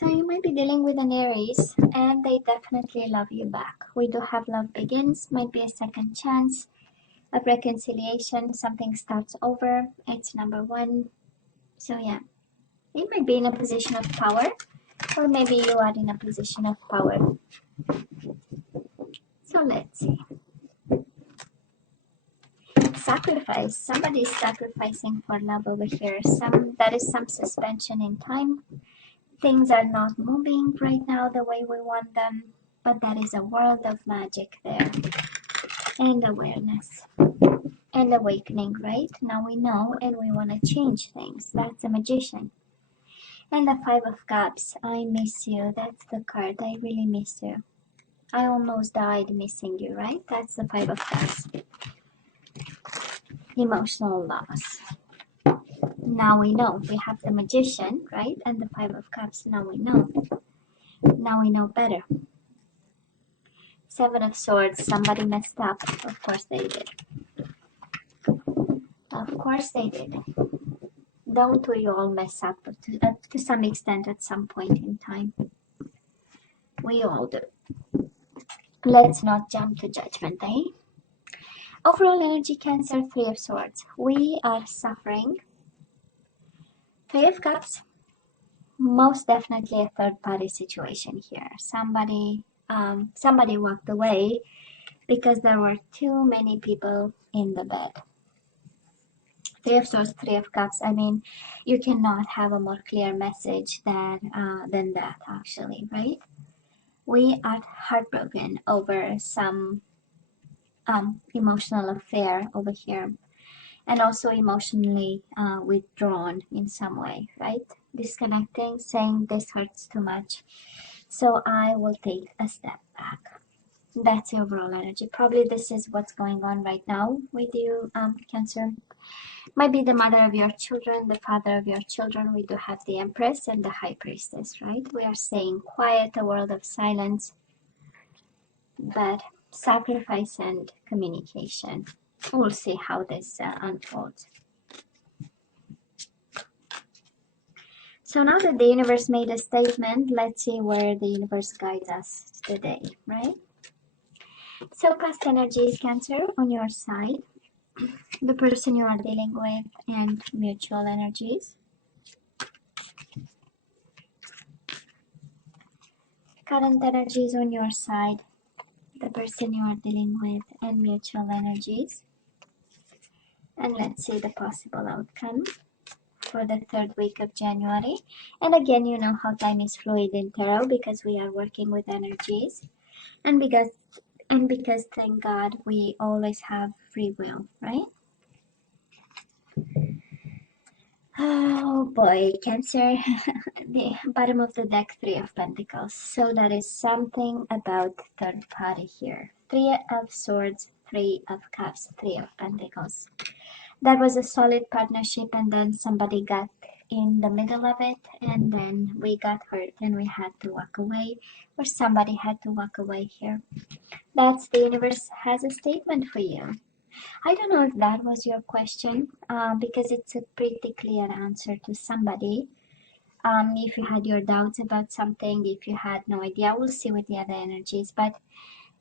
So you might be dealing with an Aries and they definitely love you back. We do have love begins, might be a second chance, a reconciliation, something starts over. It's number one. So yeah, it might be in a position of power, or maybe you are in a position of power. So let's see. Sacrifice. Somebody is sacrificing for love over here. There is some suspension in time. Things are not moving right now the way we want them, but there is a world of magic there, and awareness and awakening. Right now we know, and we want to change things. That's a magician. And the Five of Cups. I miss you. That's the card. I really miss you. I almost died missing you, right? That's the Five of Cups. Emotional loss. Now we know. We have the Magician, right? And the Five of Cups. Now we know. Now we know better. Seven of Swords. Somebody messed up. Of course they did. Of course they did. Don't we all mess up to some extent at some point in time? We all do. Let's not jump to judgment, eh? Overall energy, Cancer, Three of Swords. We are suffering. Three of Cups. Most definitely a third-party situation here. Somebody walked away because there were too many people in the bed. Three of Swords, Three of Cups. I mean, you cannot have a more clear message than that, actually, right? We are heartbroken over some emotional affair over here, and also emotionally withdrawn in some way, right? Disconnecting, saying this hurts too much, so I will take a step back. That's the overall energy. Probably this is what's going on right now with you, Cancer. Might be the mother of your children, the father of your children. We do have the Empress and the High Priestess, right? We are staying quiet, a world of silence, but sacrifice and communication. We'll see how this unfolds. So now that the universe made a statement, let's see where the universe guides us today, right? So past energies, Cancer, on your side, the person you are dealing with, and mutual energies. Current energies on your side, the person you are dealing with, and mutual energies. And let's see the possible outcome for the third week of January. And again, you know how time is fluid in tarot because we are working with energies, and because thank God we always have free will, right? Oh boy, Cancer. The bottom of the deck, Three of Pentacles. So that is something about third party here. Three of Swords, Three of Cups, Three of Pentacles. That was a solid partnership, and then somebody got in the middle of it, and then we got hurt and we had to walk away, or somebody had to walk away here. That's the universe has a statement for you. I don't know if that was your question, because it's a pretty clear answer to somebody. If you had your doubts about something, if you had no idea, we'll see with the other energies, but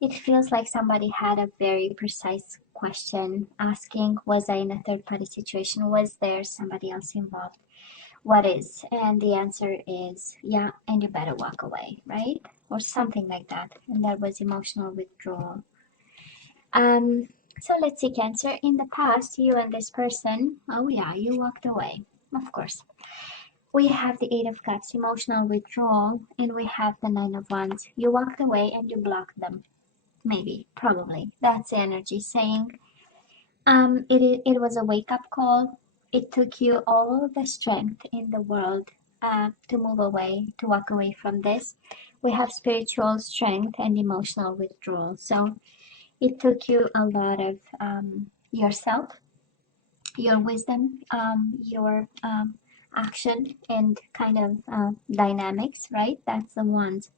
it feels like somebody had a very precise question asking, was I in a third party situation? Was there somebody else involved? What is? And the answer is yeah, and you better walk away, right? Or something like that. And that was emotional withdrawal. So let's see, Cancer. In the past, you and this person, oh yeah, you walked away, of course. We have the Eight of Cups, emotional withdrawal, and we have the Nine of Wands. You walked away and you blocked them. Maybe, probably. That's the energy saying it was a wake-up call. It took you all the strength in the world to move away, to walk away from this. We have spiritual strength and emotional withdrawal. So it took you a lot of yourself, your wisdom, your action, and kind of dynamics, right? That's the ones.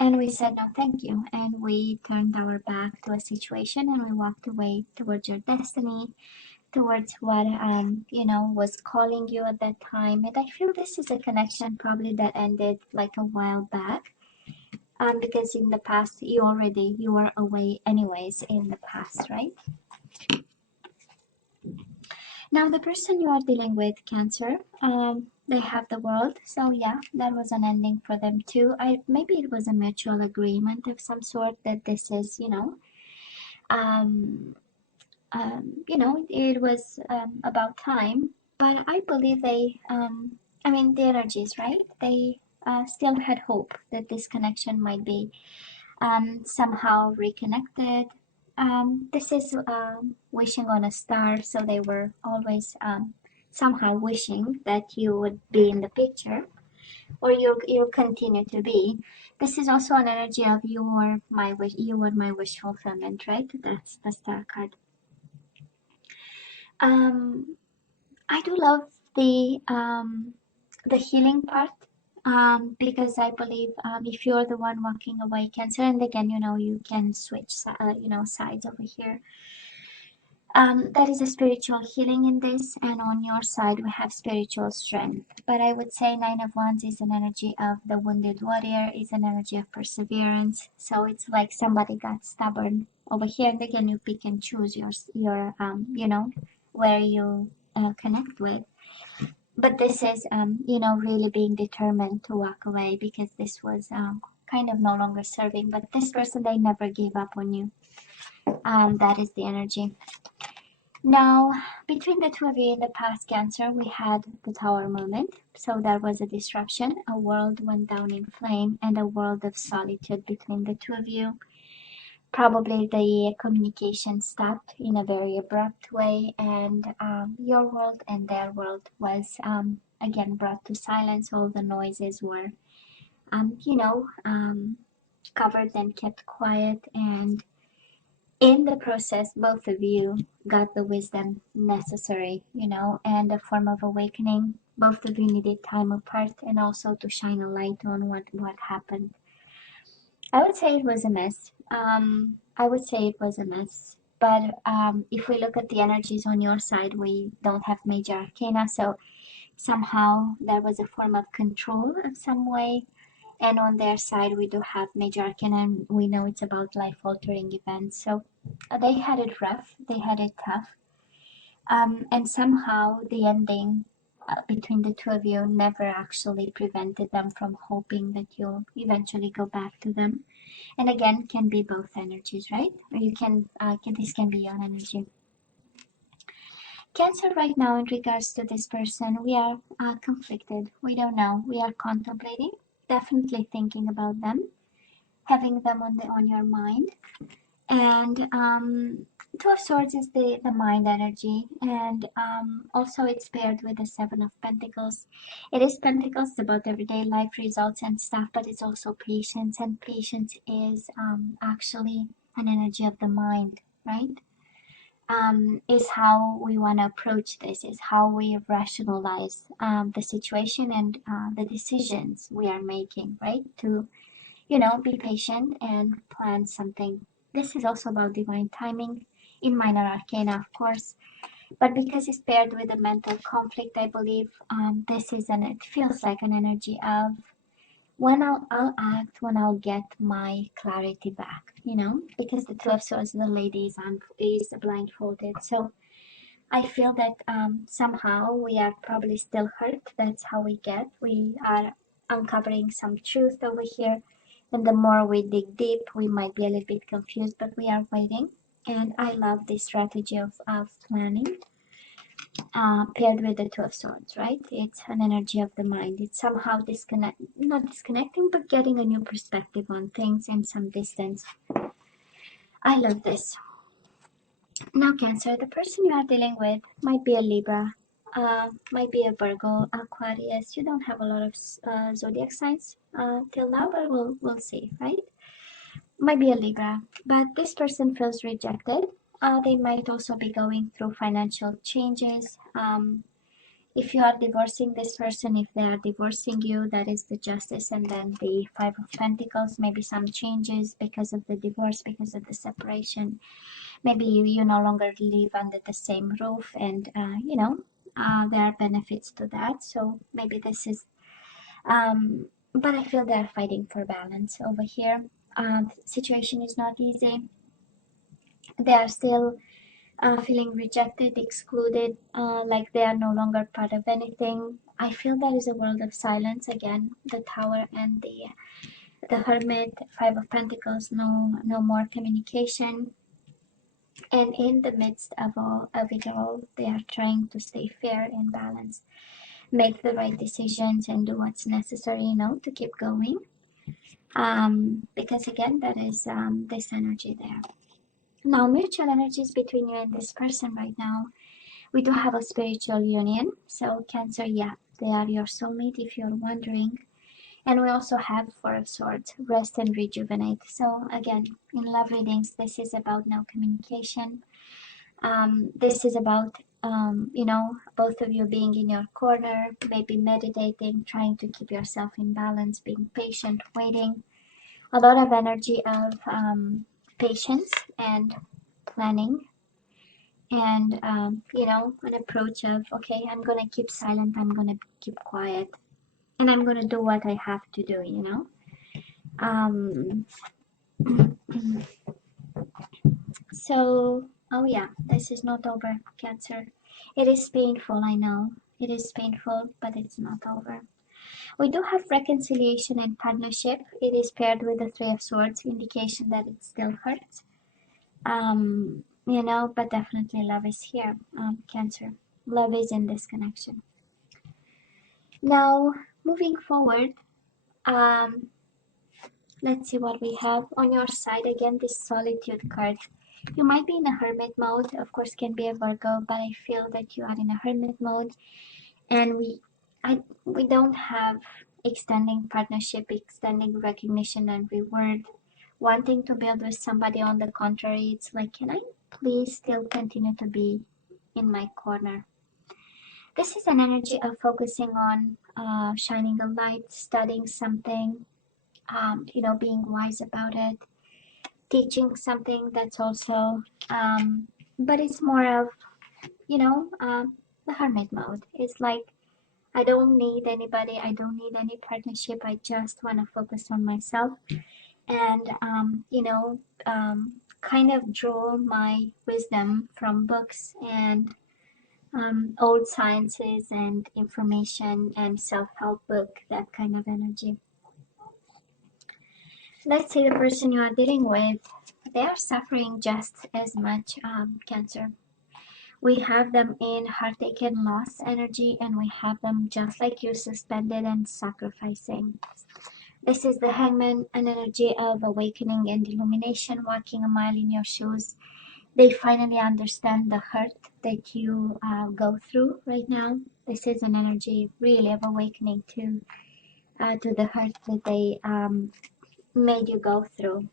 And we said no thank you, and we turned our back to a situation and we walked away towards your destiny, towards what you know, was calling you at that time. And I feel this is a connection probably that ended like a while back, because in the past you were away anyways in the past, right? Now the person you are dealing with, Cancer, they have the world, so yeah, that was an ending for them too. Maybe it was a mutual agreement of some sort that this is, um, it was about time. But I believe I mean, the energies, right? They still had hope that this connection might be somehow reconnected. This is wishing on a star, so they were always somehow wishing that you would be in the picture, or you'll continue to be. This is also an energy of you were my wish fulfillment, right? That's the star card. Um, I do love the healing part, because I believe if you're the one walking away, Cancer, and again, you can switch sides over here. That is a spiritual healing in this, and on your side we have spiritual strength. But I would say Nine of Wands is an energy of the wounded warrior, is an energy of perseverance. So it's like somebody got stubborn over here, and again you pick and choose your where you connect with. But this is really being determined to walk away, because this was kind of no longer serving. But this person, they never gave up on you. That is the energy. Now, between the two of you in the past, Cancer, we had the Tower moment. So there was a disruption, a world went down in flame, and a world of solitude between the two of you. Probably the communication stopped in a very abrupt way, and your world and their world was again brought to silence. All the noises were, covered and kept quiet, and in the process, both of you got the wisdom necessary, and a form of awakening. Both of you needed time apart, and also to shine a light on what happened. I would say it was a mess. But if we look at the energies on your side, we don't have major arcana, so somehow there was a form of control of some way. And on their side, we do have major arcana, and we know it's about life-altering events. So they had it rough, they had it tough. And somehow the ending between the two of you never actually prevented them from hoping that you'll eventually go back to them. And again, can be both energies, right? Or this can be your energy. Cancer, right now, in regards to this person, we are conflicted. We don't know. We are contemplating, definitely thinking about them, having them on your mind. And Two of Swords is the mind energy, and also it's paired with the Seven of Pentacles. It is Pentacles, about everyday life results and stuff, but it's also patience, and patience is actually an energy of the mind, right? Is how we want to approach this, is how we rationalize the situation and the decisions we are making, right? To be patient and plan something. This is also about divine timing in minor arcana, of course, but because it's paired with a mental conflict, I believe it feels like an energy of when I'll act when I'll get my clarity back, because the Two of Swords, the lady is blindfolded. So I feel that somehow we are probably still hurt. That's how we are uncovering some truth over here. And the more we dig deep, we might be a little bit confused, but we are waiting. And I love this strategy of planning, paired with the Two of Swords, right? It's an energy of the mind. It's somehow not disconnecting, but getting a new perspective on things and some distance. I love this. Now, Cancer, the person you are dealing with might be a Libra, might be a Virgo, Aquarius. You don't have a lot of zodiac signs till now, but we'll see, right? Might be a Libra, but this person feels rejected. They might also be going through financial changes. If you are divorcing this person, if they are divorcing you, that is the Justice, and then the Five of Pentacles. Maybe some changes because of the divorce, because of the separation. maybe you no longer live under the same roof, and there are benefits to that. So maybe this is but I feel they're fighting for balance over here. Situation is not easy. They are still feeling rejected, excluded, like they are no longer part of anything. I feel there is a world of silence again. The Tower and the Hermit, Five of Pentacles, no more communication. And in the midst of it all, they are trying to stay fair and balanced, make the right decisions, and do what's necessary, to keep going. Because again, there is this energy there. Now, mutual energies between you and this person right now. We do have a spiritual union. So Cancer, yeah, they are your soulmate if you're wondering. And we also have Four of Swords, rest and rejuvenate. So again, in love readings, this is about no communication. This is about, both of you being in your corner, maybe meditating, trying to keep yourself in balance, being patient, waiting. A lot of energy of patience and planning, and an approach of, okay, I'm gonna keep silent, I'm gonna keep quiet, and I'm gonna do what I have to do. um so, oh yeah, this is not over, Cancer. It is painful, I know it is painful, but it's not over. We do have reconciliation and partnership. It is paired with the Three of Swords, indication that it still hurts. But definitely love is here, Cancer. Love is in this connection. Now, moving forward, um, let's see what we have on your side. Again, this Solitude card. You might be in a hermit mode, of course, can be a Virgo, but I feel that you are in a hermit mode, and we don't have extending partnership, extending recognition and reward, wanting to build with somebody. On the contrary, it's like, can I please still continue to be in my corner? This is an energy of focusing on shining a light, studying something, being wise about it, teaching something. That's also, but it's more of, the hermit mode. It's like, I don't need anybody, I don't need any partnership, I just want to focus on myself, and kind of draw my wisdom from books and old sciences and information and self-help book, that kind of energy. Let's say the person you are dealing with, they are suffering just as much, Cancer. We have them in heartache and loss energy, and we have them just like you, suspended and sacrificing. This is the Hangman, an energy of awakening and illumination, walking a mile in your shoes. They finally understand the hurt that you go through right now. This is an energy really of awakening to the hurt that they made you go through.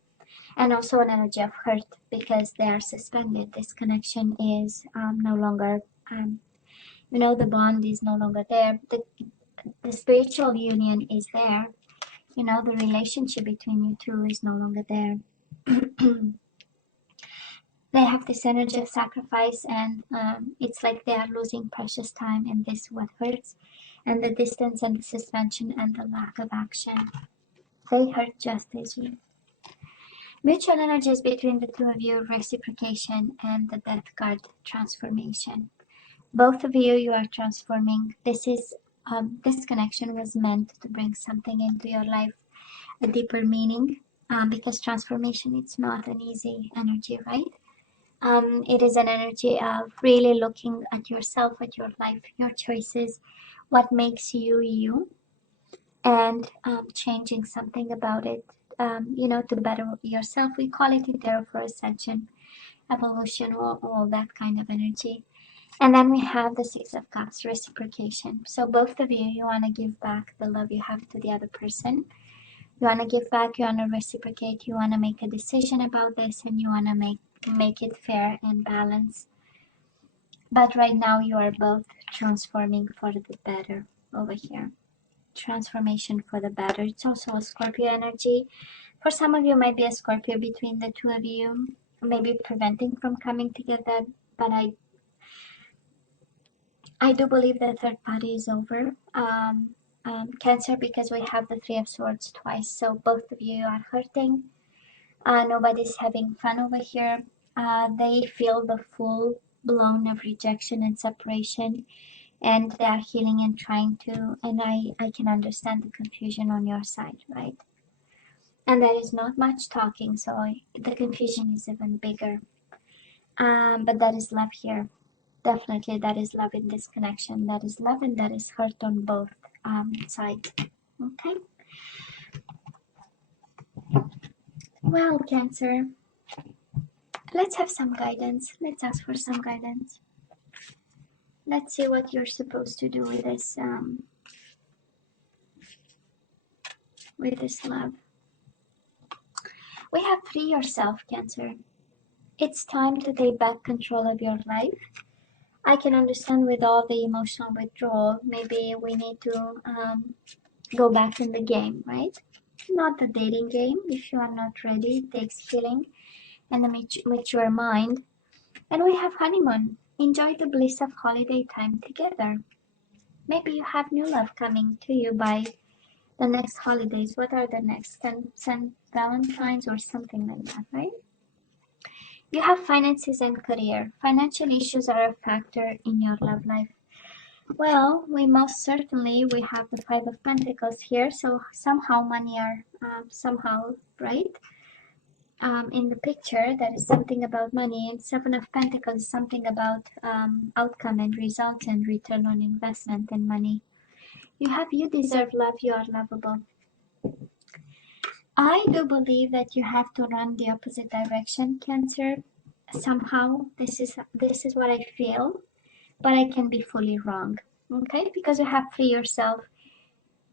And also an energy of hurt because they are suspended. This connection is no longer, the bond is no longer there. The spiritual union is there. The relationship between you two is no longer there. They have this energy of sacrifice, and it's like they are losing precious time, and this is what hurts. And the distance and the suspension and the lack of action, they hurt just as you. Mutual energies between the two of you, reciprocation, and the Death card, transformation. Both of you, you are transforming. This connection was meant to bring something into your life, a deeper meaning, because transformation, it's not an easy energy, right? It is an energy of really looking at yourself, at your life, your choices, what makes you you, and changing something about it, to better yourself. We call it Tarot for Ascension, evolution, all that kind of energy. And then we have the Six of Cups, reciprocation. So both of you, you want to give back the love you have to the other person. You want to give back, you want to reciprocate, you want to make a decision about this, and you want to make it fair and balanced. But right now you are both transforming for the better over here. Transformation for the better. It's also a Scorpio energy. For some of you, might be a Scorpio between the two of you. maybe preventing from coming together. But I do believe the third party is over. Cancer, because we have the Three of Swords twice, so both of you are hurting. Nobody's having fun over here. They feel the full blown of rejection and separation, and they are healing and trying to. And I can understand the confusion on your side, right? And there is not much talking, so the confusion is even bigger. But that is love here. Definitely, that is love in this connection. That is love, and that is hurt on both sides. Okay. Well, Cancer, let's have some guidance. Let's ask for some guidance. Let's see what you're supposed to do with this love. We have free yourself, Cancer. It's time to take back control of your life. I can understand with all the emotional withdrawal, maybe we need to go back in the game, right? Not the dating game. If you are not ready, it takes healing and a mature mind. And we have honeymoon. Enjoy the bliss of holiday time together. Maybe you have new love coming to you by the next holidays. What are the next? St. Valentine's or something like that, right? You have finances and career. Financial issues are a factor in your love life. Well, we have the Five of Pentacles here, so somehow money are somehow, right? In the picture, that is something about money, and Seven of Pentacles is something about outcome and results and return on investment and money. You deserve love, you are lovable. I do believe that you have to run the opposite direction, Cancer. Somehow, this is what I feel, but I can be fully wrong. Okay, because you have free yourself.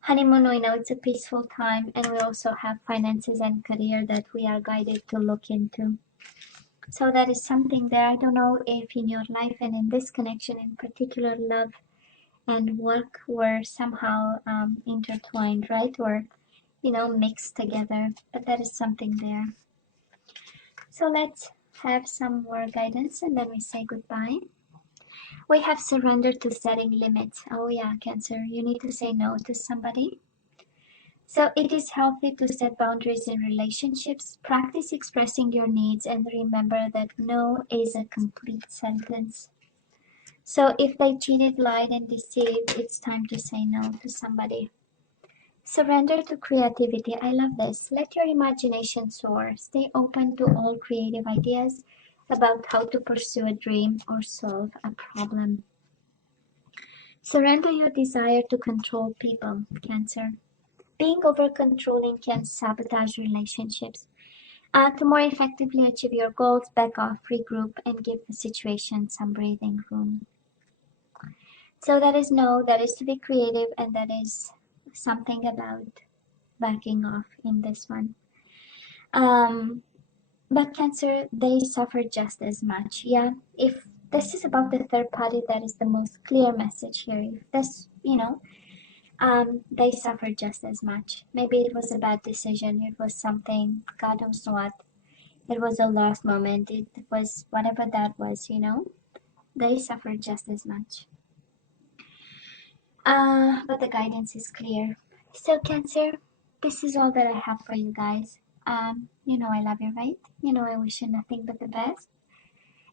Honeymoon, we know it's a peaceful time, and we also have finances and career that we are guided to look into. So that is something there. I don't know if in your life and in this connection in particular, love and work were somehow intertwined, right? Or, mixed together, but that is something there. So let's have some more guidance and then we say goodbye. We have surrender to setting limits. Oh yeah, Cancer, you need to say no to somebody. So it is healthy to set boundaries in relationships. Practice expressing your needs and remember that no is a complete sentence. So if they cheated, lied, and deceived, it's time to say no to somebody. Surrender to creativity. I love this. Let your imagination soar. Stay open to all creative ideas about how to pursue a dream or solve a problem. Surrender your desire to control people, Cancer. Being over-controlling can sabotage relationships. To more effectively achieve your goals, back off, regroup, and give the situation some breathing room. So that is no, that is to be creative, and that is something about backing off in this one. But Cancer, they suffer just as much. Yeah, if this is about the third party, that is the most clear message here. If this, they suffer just as much. Maybe it was a bad decision. It was something, God knows what. It was a lost moment. It was whatever that was, They suffer just as much. But the guidance is clear. So Cancer, this is all that I have for you guys. I love you, right? I wish you nothing but the best.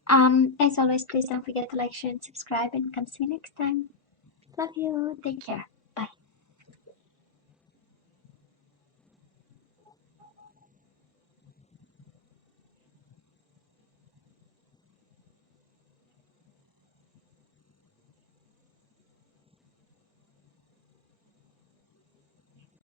As always, please don't forget to like, share, and subscribe, and come see you next time. Love you. Take care.